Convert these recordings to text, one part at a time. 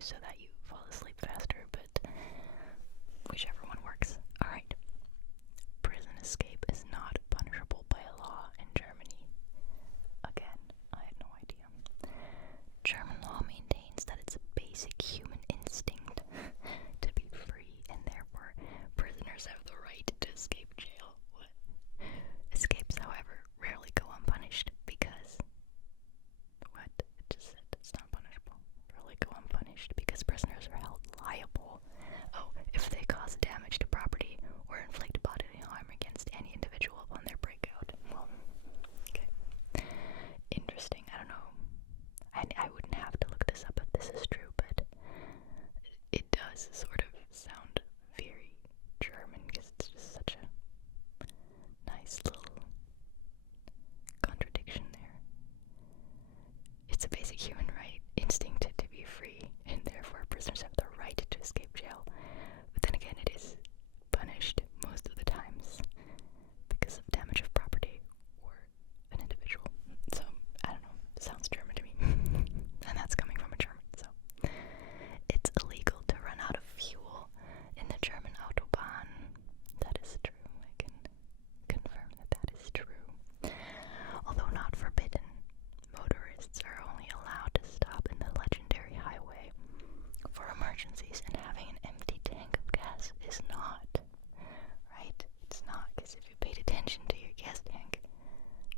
so that you fall asleep faster, but whichever one works. Alright. Prison escape is not punishable by law in Germany. Again, I had no idea. German law maintains that it's a basic human instinct to be free, and therefore prisoners have the right to escape jail. What? Escapes, however, rarely go unpunished because... What? It just said it's not punishable. Rarely go unpunished because prisoners are held liable. Oh, if they cause damage to property or inflict bodily harm against any individual upon their breakout. Well, okay. Interesting. I don't know. I wouldn't have to look this up if this is true, but it does sort of sound very German because it's just such a nice little contradiction there. It's a basic human right, instinct to be free, and therefore prisoners have the right to escape jail. But then again, it is punished most of the times because of damage of property or an individual. So, I don't know, it sounds German to me. And that's coming from a German, so. It's illegal to run out of fuel in the German Autobahn. That is true. I can confirm that that is true. Although not forbidden, motorists are only allowed to stop in the legendary highway for emergencies, and having an empty tank of gas is not. Right? It's not, because if you paid attention to your gas tank,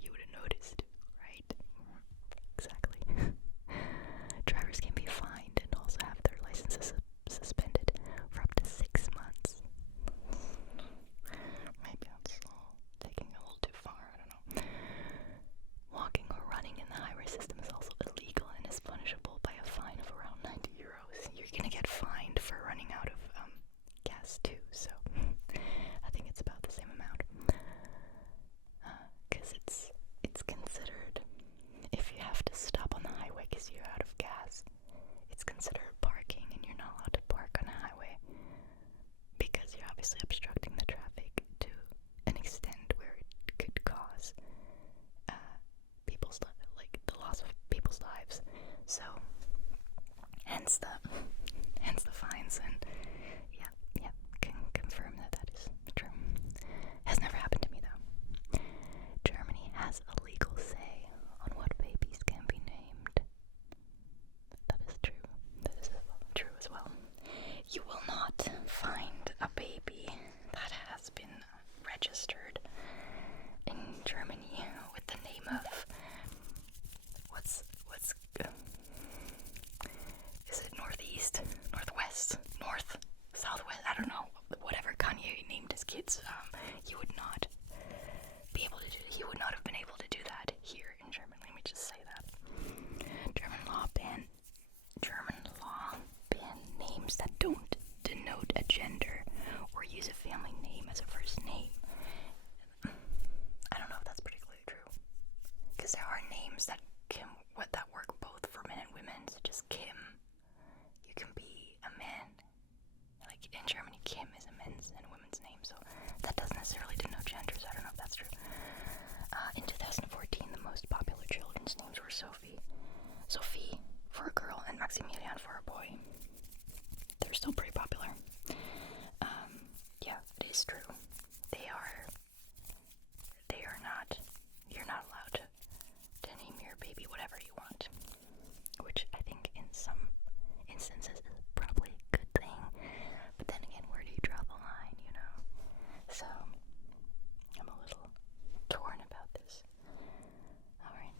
you would have noticed, right? Exactly. Drivers can be fined and also have their licenses suspended for up to 6 months. Maybe that's taking a little too far, I don't know. Walking or running in the highway system is also illegal and is punishable by a fine of around 90 euros. You're gonna get fined for running out of gas too, so I think it's about the same amount. Because it's considered, if you have to stop on the highway because you're out of gas, it's considered parking, and you're not allowed to park on a highway because you're obviously obstructing the traffic to an extent where it could cause the loss of people's lives. So hence the fines, and yeah, can confirm that that is true. Has never happened to me though. Germany has a legal say on what babies can be named. That is true. That is true as well. You will not find a baby that has been registered in Germany with the name of is it northeast, northwest, north, southwest? I don't know. Whatever Kanye named his kids, he would not be able to do. He would not have been able to do that here in Germany. Let me just say that. German law ban names that don't denote a gender or use a family name as a first name. I don't know if that's particularly true, because there are names that work both for men and women. So just Kim, you can be a man. Like in Germany, Kim is a men's and a women's name, so that doesn't necessarily denote gender. So I don't know if that's true. In 2014, the most popular children's names were Sophie for a girl and Maximilian for a boy. They're still pretty popular. Yeah, it is true. You're not allowed to name your baby whatever you want, which I think in some instances is probably a good thing, but then again, where do you draw the line, you know? So, I'm a little torn about this. Alright.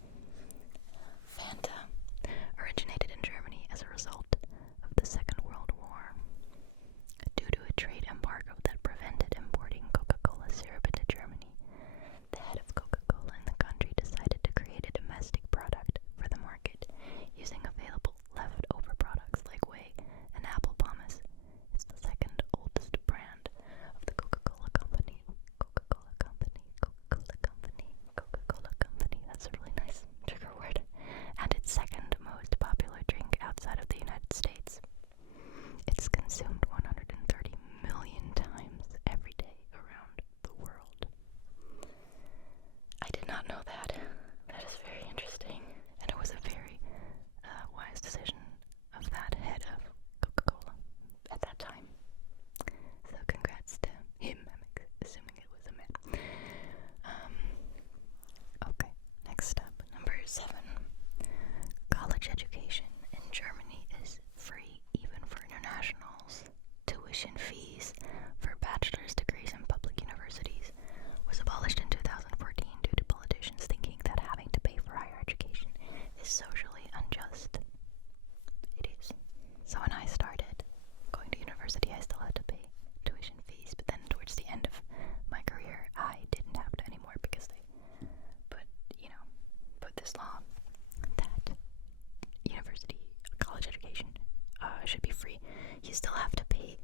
Fanta originated in Germany as a result of the Second World War. Due to a trade embargo that prevented importing Coca-Cola syrup into Germany, the head of Coca-Cola in the country decided to create a domestic product for the market using available leftover products like whey you still have to pay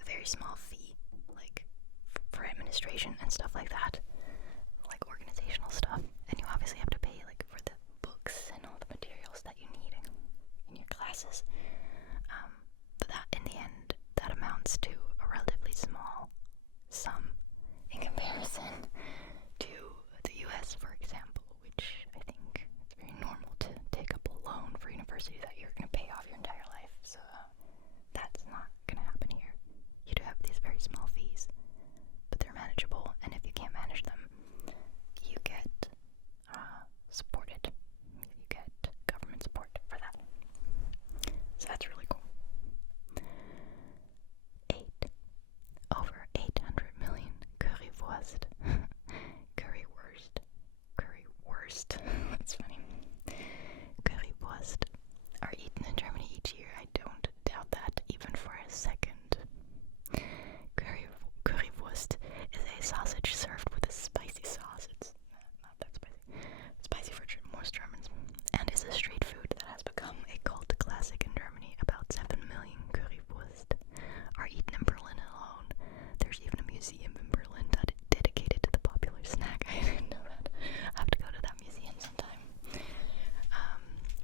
a very small fee, like for administration and stuff like that, like organizational stuff. And you obviously have to pay like for the books and all the materials that you need in your classes. But that, in the end, that amounts to a relatively small sum in comparison to the US, for example, which I think it's very normal to take up a loan for university that you're going to pay off your entire life. So that's not going to happen here. You do have these very small fees, but they're manageable, and if you can't manage them, you get supported. You get government support for that. So that's really cool. 8. Over 800 million Currywurst. Currywurst. That's funny. Currywurst are eaten in Germany each year. I don't doubt that even for a second. Currywurst is a sausage served with a spicy sauce. It's not that spicy. Spicy for most Germans. And is a street food that has become a cult classic in Germany. About 7 million Currywurst are eaten in Berlin alone. There's even a museum in Berlin dedicated to the popular snack. I didn't know that. I have to go to that museum sometime.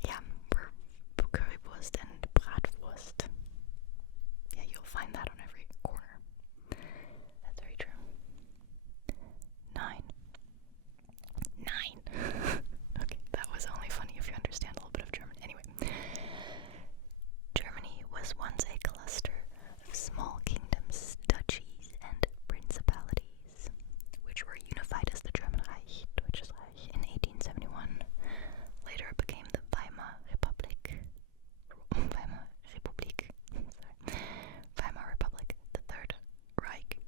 Yeah, Currywurst and Bratwurst. Yeah, you'll find that on every corner. That's very true. 9. Okay, that was only funny if you understand a little bit of German. Anyway, Germany was once a cluster of small kingdoms, duchies, and principalities, which were unified as the German Reich, Deutsches Reich, in 1871. Later it became the Weimar Republic, the Third Reich,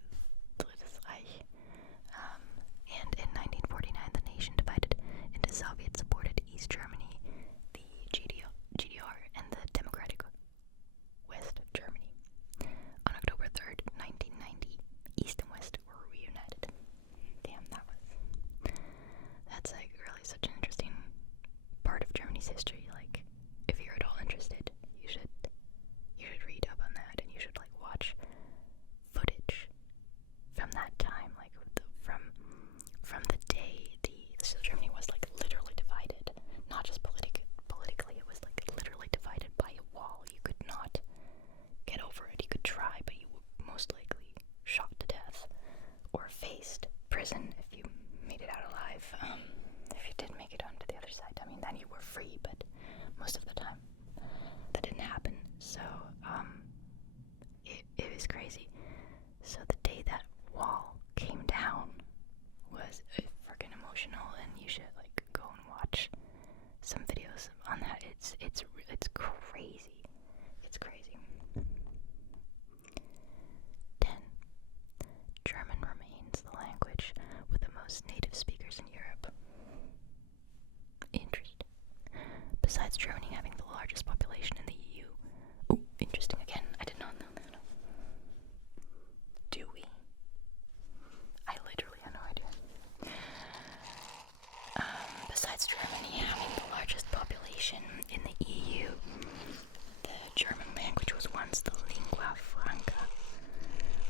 Drittes Reich, and in 1949 the nation divided into Soviet-supported East Germany, the GDR, and the Democratic West Germany. On October 3rd, 1990, East and West were reunited. Damn, that's like really such an interesting part of Germany's history. Like, if you're at all interested, you should read up on that, and you should like watch footage from that time, like from the day Germany was like literally divided, not just politically, it was like literally divided by a wall. You could not get over it. You could try, but you were most likely shot to death or faced prison if you made it out alive. If you didn't make it onto the other side, I mean, then you were free, but most of the time that didn't happen. So it was crazy. So the day that wall came down was freaking emotional, and you should like go and watch some videos on that. It's crazy. It's crazy. 10. German remains the language with the most native speakers in Europe. Interesting. Besides Germany having the largest population in the EU. Oh, interesting again. I did not know that. Do we? I literally have no idea. Besides Germany having the largest population in the EU, the German language was once the lingua franca.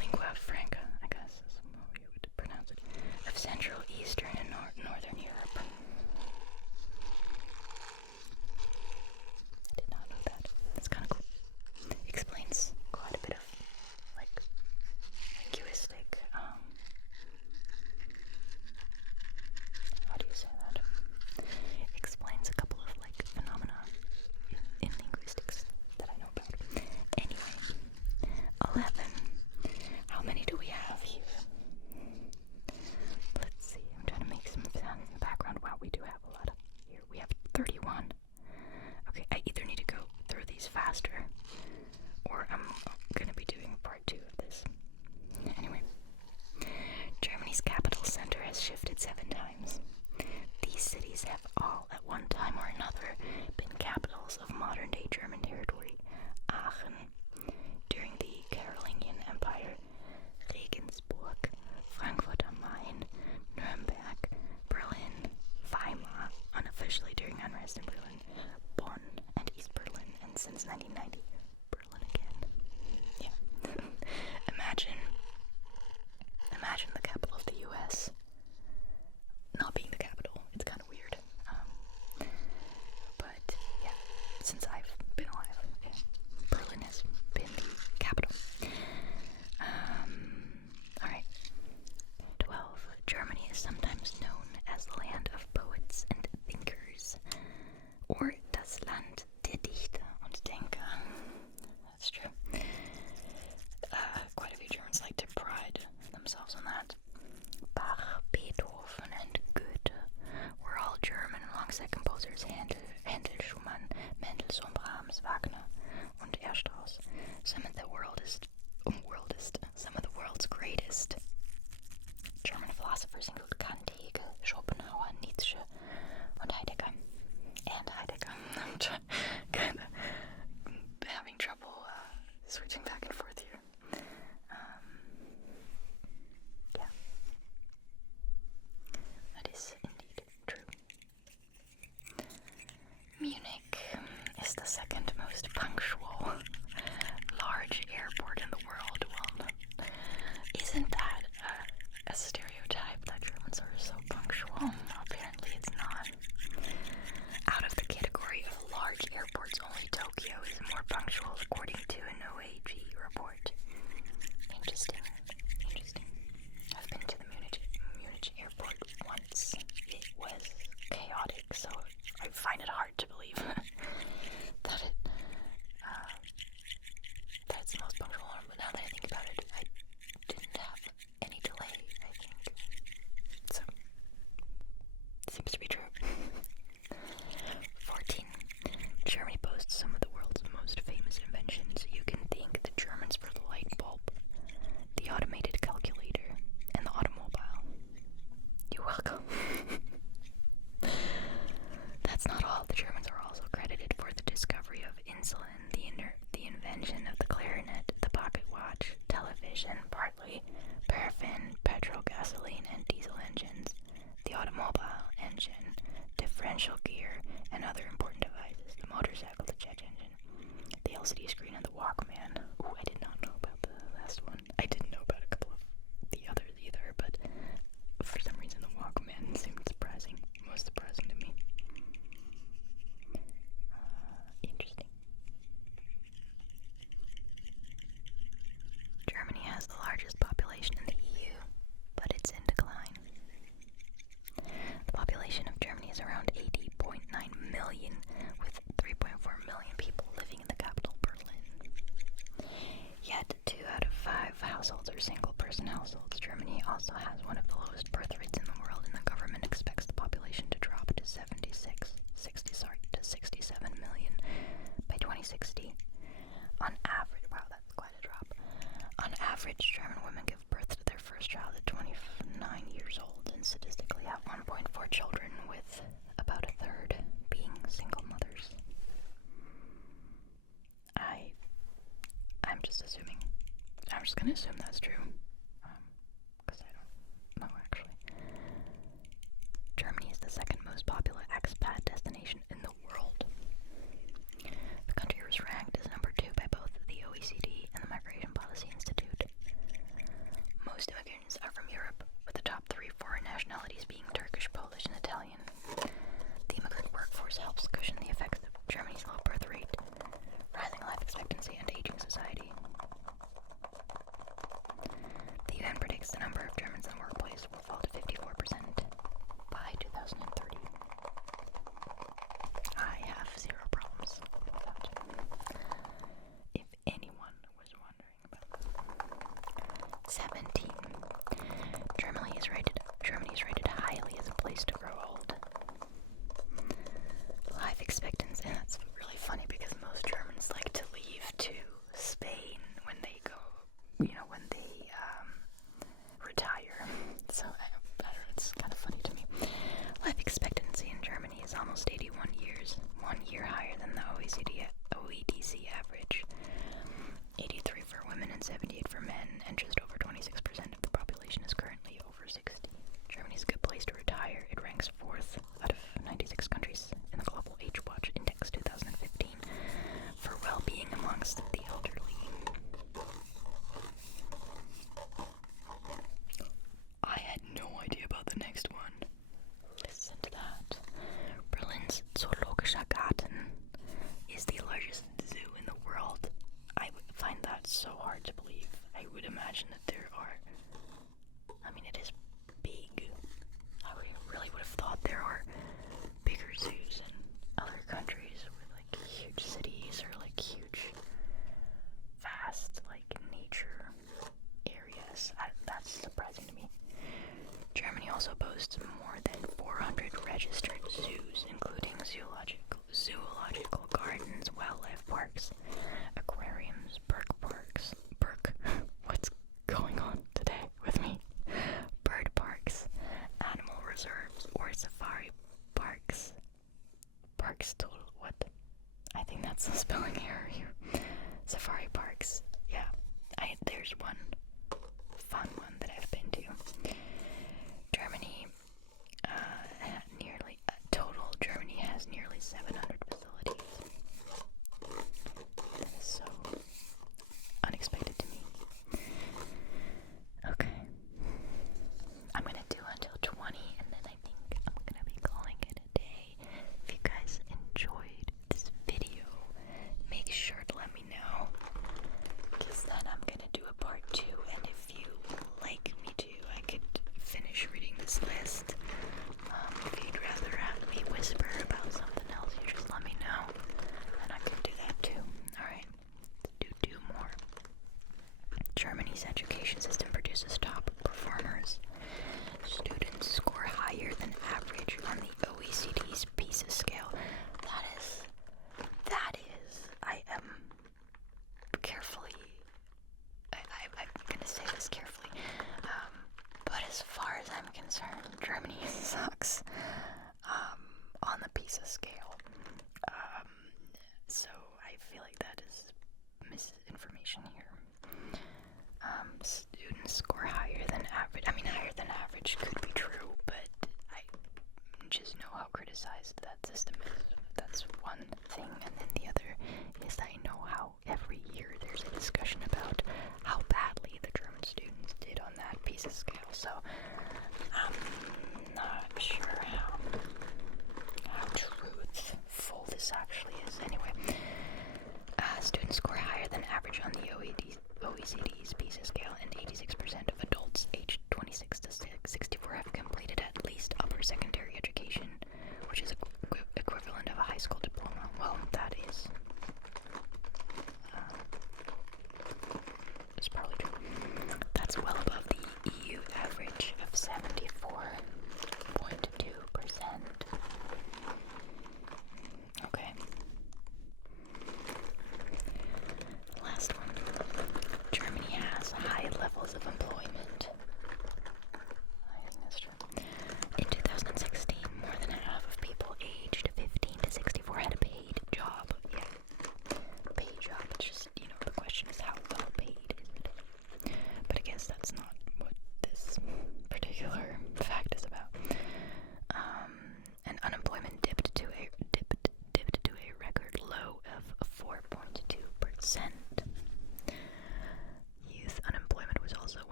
Lingua franca, I guess is how you would pronounce it, of Central, Eastern, and Northern Europe. I did not know that. That's kind of cool. Explains quite a bit of like linguistic, how do you say that? Explains a couple of like phenomena in linguistics that I know about. Anyway, 11. How many do we have here? Let's see. I'm trying to make some sound in the background. Wow, we do have a lot of here. We have 31. Okay, I either need to go through these faster, or I'm gonna be doing part 2 of this. Anyway, Germany's capital center has shifted 7 times. These cities have all, at one time or another, been capitals of modern-day German territory. Aachen, during the Carolingian Empire, Regensburg, Frankfurt am Main, Nuremberg, Berlin, Weimar, unofficially during unrest in Berlin, Bonn, and East Berlin, and since 1990, Berlin again. und erst aus. Some of the world's greatest German philosophers include Kant, Hegel, Schopenhauer, Nietzsche, and Heidegger. I'm kind of having trouble switching back and forth here. Yeah. That is indeed true. Munich is the second most punctual large airport in the world. Well, isn't that a stereotype that Germans are so punctual? Apparently it's not. Out of the category of large airports, only Tokyo is more punctual according to an OAG report. Interesting. I've been to the Munich airport once. It was chaotic, so I find it hard to believe that it's the most punctual one. But now that I think about it, I didn't have any delay, I think. So, seems to be true. 14. Germany boasts some of the world's most famous inventions. You can thank the Germans for the light bulb, the automated calculator, and the automobile. You're welcome. That's not all. The Germans are also credited for the discovery of insulin, the invention of the clarinet, the pocket watch, television, partly, paraffin, petrol, gasoline, and diesel engines, the automobile engine, differential gear, and other important devices, the motorcycle, the jet engine, the LCD screen, and the Walkman. Ooh, I did not know about the last one. I didn't know about a couple of the others either, but for some reason the Walkman seemed surprising. Most surprising to me. Interesting. Germany has the largest population in the EU, but it's in decline. The population of Germany is around 80.9 million, with 3.4 million people living in the capital, Berlin. Yet, 2 out of 5 households are single-person households. Germany also has one of the lowest birth rates in the world, and the government expects the population to drop to 67 million by 2060. On average, wow, that's quite a drop. On average, German women give birth to their first child at 29 years old, and statistically have 1.4 children, with about a third being single mothers. I'm just assuming. I'm just gonna assume that's true, because I don't know actually. Germany is the second most popular expat destination in the world. The country was ranked as number 2 by both the OECD and the Migration Policy Institute. Most immigrants are from Europe, with the top 3 foreign nationalities being Turkish, Polish, and Italian. The immigrant workforce helps cushion the effects of Germany's low birth rate, rising life expectancy, and aging society. The UN predicts the number of Germans in the workplace will fall to 54% by 2030. I have zero problems with that, if anyone was wondering about that. 17. Germany is rated highly as a place to grow old. Life expectancy, and that's really funny because most Germans like to leave to Spain when they go, when they retire. So I don't know, it's kind of funny to me. Life expectancy in Germany is almost 81 years, 1 year higher than the OEDC average. 83 for women and 78 for men, and just over 26% of the population is currently over 60. Germany is a good place to retire. It ranks 4th out of 96 countries in the Global Age Watch Index 2015 for well-being amongst the elderly. I had no idea about the next one. Listen to that. Berlin's Zoologischer Garten is the largest zoo in the world. I would find that so hard to believe. I would imagine that there are, it is big. I really would have thought there are bigger zoos in other countries with huge cities or huge, vast nature areas. That's surprising to me. Germany also boasts more than 400 registered zoos, including zoological gardens, wildlife parks, information here. Students score higher than average. I mean, higher than average could be true, but I just know how criticized that system is. That's one thing, and then the other is I know how every year there's a discussion about how badly the German students did on that PISA scale, so I'm not sure how truthful this actually is. Anyway, students score higher than average on the OECD's PISA scale, and 86% of